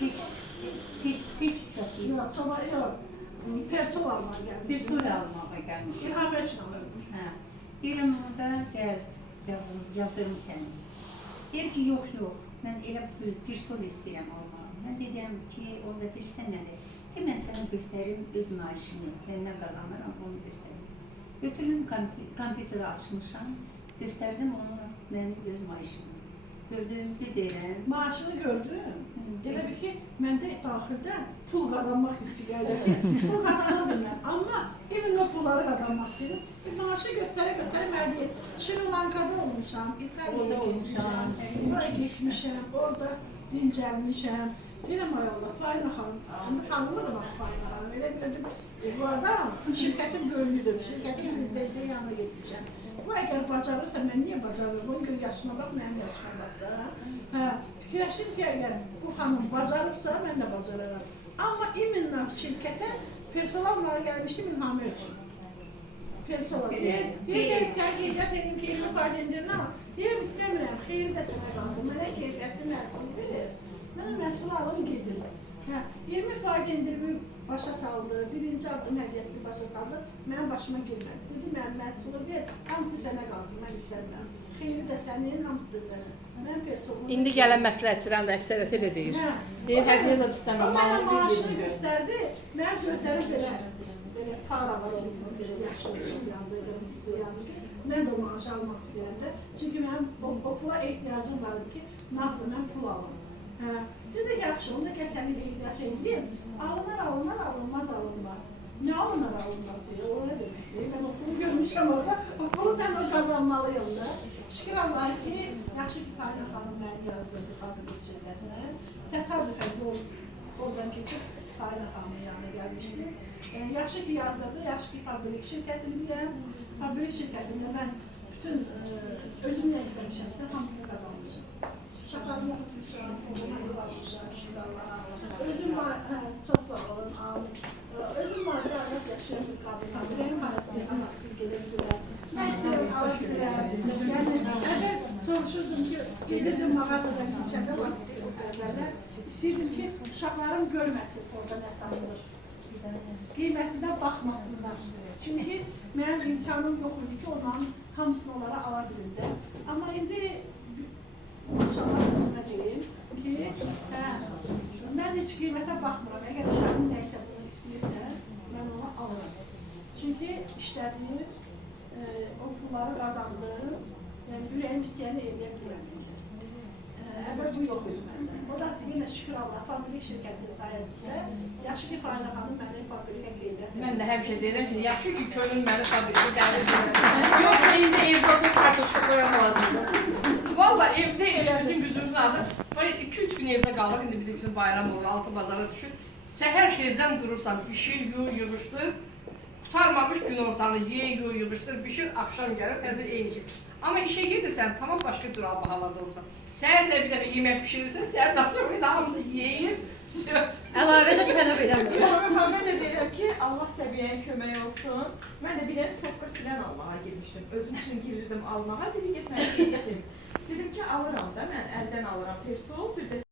Hiç uçak değil. Yok, sabah yok. Persol almaya gelmişdim. Persol almaya gelmişim. İlham için alırdım. Hə. Deyirəm orada gəl yazdırım səni. Deyir ki, yox. Mən elə persol istəyirəm almağı. Mən dedim ki, orada bilsən nədir? Mən sənə göstərim öz maaşını. Mən nə qazanıram, onu göstərim. Götürüm kompüteri açmışam. Göstərdim onu mən öz maaşını. Gördüm, düz deyirəm. Maaşını gördüm. Elə bir ki, məndə daxildə pul qazanmaq hissi gəldi. Pul qazanırdım mən. Amma evin o pulları qazanmaq dedim. Maaşı göstərə mən Şri Lankada olmuşam, İtalya'ya getmişəm, buraya geçmişəm, orada dincəlmişəm. Deyirəm, ay Allah, Fayna xanım, onu tanımırım Fayna xanım. Elə bildim, bu adam şirkətin bölümüdür, şirkətin izləyicə yanına getmişəm. Bu əgər bacarırsa, mən niyə bacarırım? Onun yaşına bax, mənim yaşına bax da. Fikirləşdim ki, əgər bu xanım bacarırsa, mən də bacararam. Amma iminlə şirkətə personal almağa gəlmişdim İlhamı üçün. Personal. Deyir, sən qeyrət edin ki, 20% indirini al. Deyirəm, istəmirəm, xeyri də sənə qalsın. Mənə qeyrətli məhsulu verir. Mənə məhsulu alın gedir. 20% indirimi başa saldı, birinci addım həqiyyətli başa saldı, mənim başıma girmədi. Dedi, mənim məhsulu ver, hamısı sənə qalsın, mən istəmirəm. Xeyri də sənin, hamısı da sənin. İndi gələn məsləhətçilərin də əksəriyyəti elə deyir. Deyir, həqiqət zat istəmirəm. Mənə maaşını göstərdi, mənim gözlərim belə paralar olsun, belə yaşlı yandı, mən də o maaşı almaq istəyirəm də. Çünki mənim o pula ehtiyacım var ki, nağdır, mən pul alım. Dedi, yaxşı, onda gəl səni ehtiyat edeyim. Alınmaz. Nə alınması? O nə demişdir? Mən o pulu görmüşəm orada, o pulu mən o qazanmalıyım da. Şükür Allah ki, yaxşı ki, Fayna xanım məni yazdırdı fabrikə şirkətinə. Təsadüfən oradan keçib Fayna xanımın yanına gəlmişdi. Yaxşı ki, yazdırdı, yaxşı ki, fabrik şirkətindəyəm. Fabrik şirkətində mən bütün özüm nə istəmişəmsə, hamısını qazanmışım. Uşaqlarımı oxutmuşam, oğluma ev almışam, şükür Allah'a. Özüm var, çox sağ olun, amin. Özüm var, qarət yaşayan bir qadınam. Benim arasında aktiv gelir. Mən istəyirəm, ala bilirəm. Əgər soruşurdum ki, gedirdim mağazadan keçəndə, istəyirdim ki, uşaqlarım görməsin orada nə sanılır. Qiymətinə baxmasınlar. Çünki mənim imkanım yox idi ki, onların hamısını onlara ala bilim də. Amma indi maşallah özümə deyim ki, mən heç qiymətə baxmıram. Əgər uşağım nəysə bunu istəyirsə, mən onu alırım. Çünki işlədir, o pulları qazandım, ürəyim istəyəni eləyə bilirəm. Əvvəl bu yox idi məndə. O da yenə şükür Allah, fabrik şirkətinin sayəsində, yaxşı ki, Fayna xanım məni fabrikə qeydət. Mən də həmişə deyirəm ki, yaxşı ki, könül məni fabrikə dəvət edir. Yoxsa indi evdə otur kartofka qoyan lazımdır. Valla evdə bizim gücümüz adır. 2-3 gün evdə qalır, indi bir də bizim bayram olur, altı bazara düşür. Səhər şeydən durursan, bişir, yığışdır. Tutarmamış gün ortanı, yığışdır, bişir, axşam gəlir, təzə eyni ki. Amma işə gedirsən, tamam başqa cür alma havada olsa. Səhər bir dəfə yemək pişirirsən, səhər axşam bir də hamısı yeyir. Əlavə də tələb edəmirəm. Mən də deyirəm ki, Allah səviyyəyə kömək olsun. Mən də bir dənə topqa silən almağa girmişdim. Özüm üçün girirdim almağa. Dedi ki, sən qeyd edin. Dedim ki, alıram da mən, əldən alıram. Persol, bir də